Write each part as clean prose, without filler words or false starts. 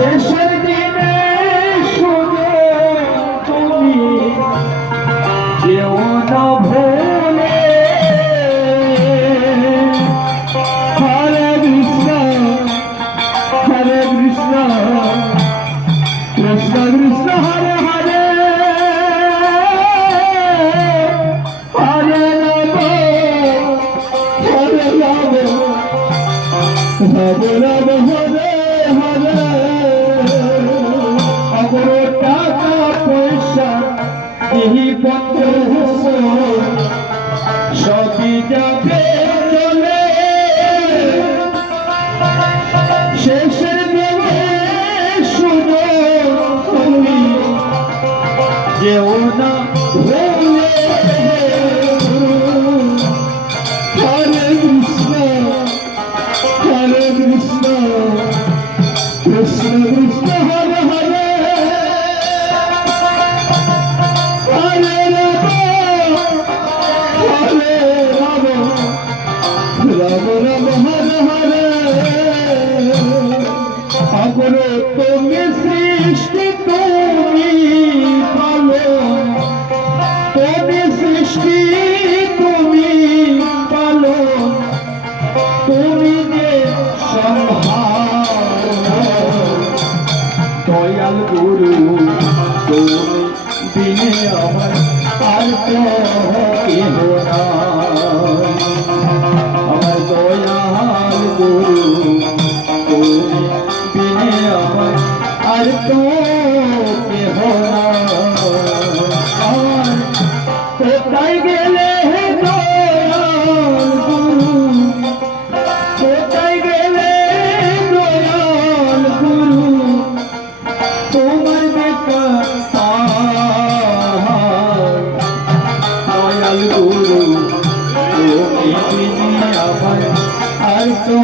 শেষের দিনে শুধু তুমি কেউ না ভুলে হরে কৃষ্ণ কৃষ্ণ কৃষ্ণ হরে হরে হরে রাম হরে রাম রাম রাম হরে হরে অগর টাকা পয়সা এই পত্র সবই যাবে চলে শেষের দিনে শুধু তুমি যেও না ভুলে হরে কৃষ্ণ কৃষ্ণ কৃষ্ণ হরে হরে হরে রাম রাম রাম হরে হরে অগর তুমি সৃষ্টি তুমি ভালো তুমি সৃষ্টি তুমি ভালো তুমি যে সম্ভার দয়াল গুরু তুমি বিনে আমার আর কেহ না আমার দয়াল গুরু তুমি বিনে আমার আর তো কেহ না আমার কোথায় গেলে দয়াল গুরু কোথায় গেলে দয়াল গুরু তোমার দেখা দয়াল গুরু তুমি বিনে আমার আর তো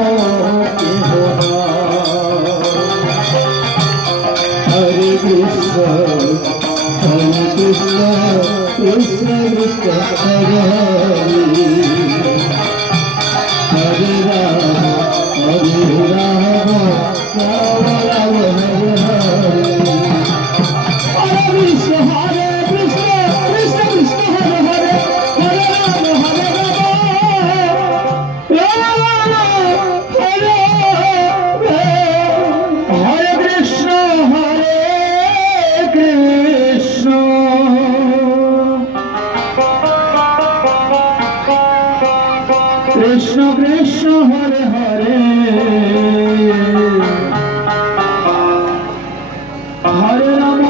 কেহ না হরে কৃষ্ণ কৃষ্ণ কৃষ্ণ হরে হরে হরে রাম রাম রাম হরে হরে কৃষ্ণ হরে কৃষ্ণ কৃষ্ণ কৃষ্ণ হরে হরে হরে রাম হরে রাম হরে হরে কৃষ্ণ কৃষ্ণ কৃষ্ণ কৃষ্ণ হরে হরে হরে রাম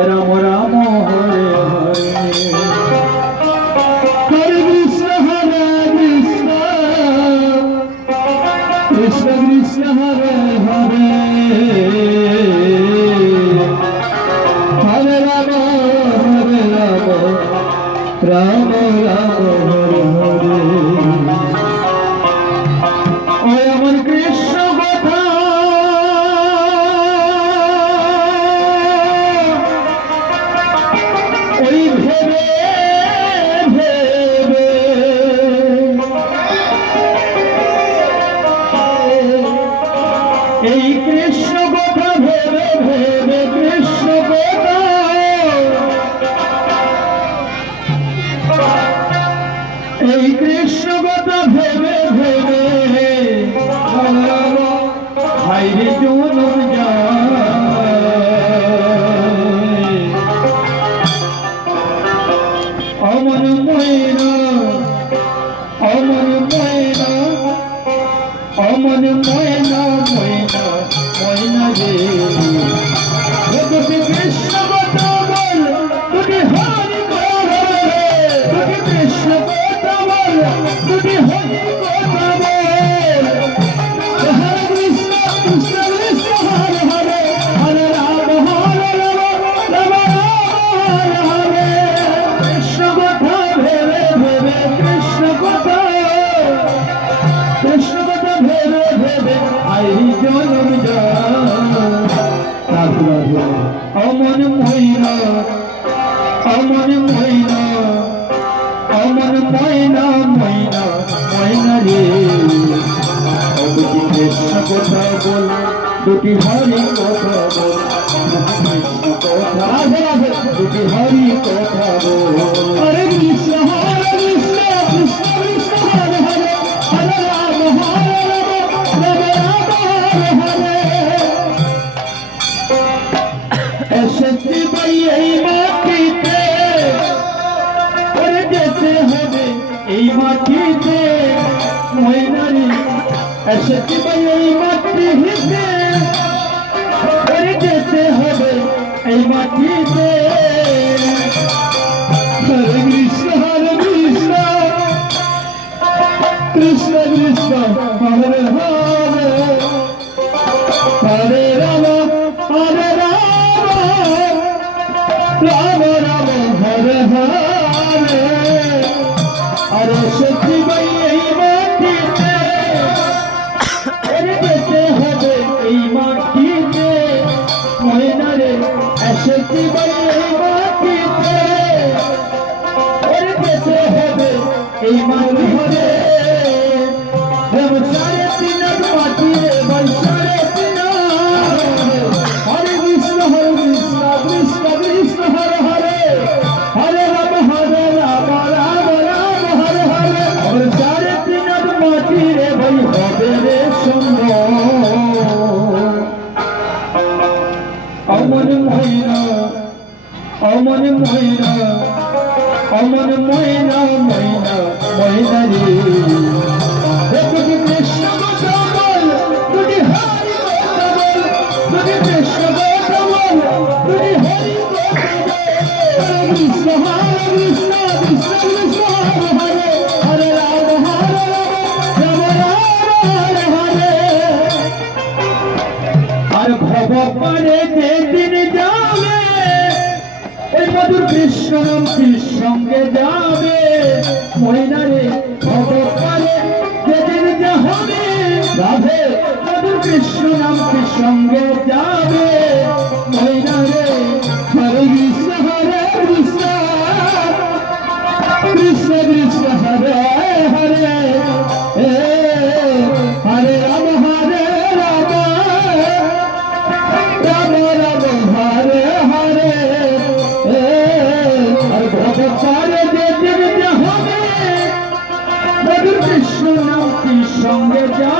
রাম রাম হরে হরে হরে কৃষ্ণ কৃষ্ণ কৃষ্ণ হরে হরে হরে রাম রাম রাম হরে হরে ওই আমার কৃষ্ণ কথা ওই ভেবে ভেবে এই কৃষ্ণ কথা ভেবে ভেবে কৃষ্ণ কথা এই কৃষ্ণ কথা ভেবে ভেবে হাইরে জনম যায় অমন ময়না অমন ময়না অমন ময়না ময়না ময়না রে কৃষ্ণ কথা বল তুমি হরি কথা তুমি কৃষ্ণ কথা বল তুমি হরি কথা বল হরে কৃষ্ণ কৃষ্ণ কৃষ্ণ হরে হরে হরে রাম রাম হরে হরে কৃষ্ণ কথা ভেবে ভেবে কৃষ্ণ কথা ভেবে ভেবে আই জনম যায় অমন ময়না অমন ময়না ময়না ময়না ময়না রে দুটি হরি কথা বল কৃষ্ণ কথা দুটি হরি কথা বল হরে কৃষ্ণ কৃষ্ণ কৃষ্ণ হরে হরে হরে রাম রাম হরে হরে এসেছি ভাই এই মাটিতে যেতে হবে এই মাটিতে ময়নারি এসেছি ভাই এই মাটিতে যেতে হবে এই মাটিতে হরে কৃষ্ণ কৃষ্ণ কৃষ্ণ হরে হরে হরে রাম রাম রাম হরে হরে আরে সত্যি ভাই এই মাটিতে যেতে হবে এই মাটিতে ময়নারে সত্যি ভাই এই মাটিতে যেতে হবে এই মাটি হরে সাড়ে তিন মাটি রে ভাই সাড়ে তিন হরে কৃষ্ণ কৃষ্ণ কৃষ্ণ হরে হরে হরে রাম রাম রাম হরে হরে সাড়ে তিন মাটি রে ভাই হবে রে সুন্দর অমন ময়না অমন ময়না অমন ময়না ময়না ময়না রে দুটি কৃষ্ণ কথা বল দুটি হরি কথা বল দুটি কৃষ্ণ কথা বল দুটি হরি কথা বল কৃষ্ণ কৃষ্ণ কৃষ্ণ কৃষ্ণ হরে হরে রাম রাম হরে হরে আর ভব পারে যেদিন যাবে ওই মধুর কৃষ্ণ নাম সঙ্গে যাবে ময়নারে ভব পারে যেদিন যাবে রাধে মধুর কৃষ্ণ নাম সঙ্গে যাবে ময়নারে হরে কৃষ্ণ কৃষ্ণ কৃষ্ণ হরে হরে হরে রাম রাম হরে হরে আর ভগবানে যেদিন হবে মধুর কৃষ্ণ নাম সঙ্গে যা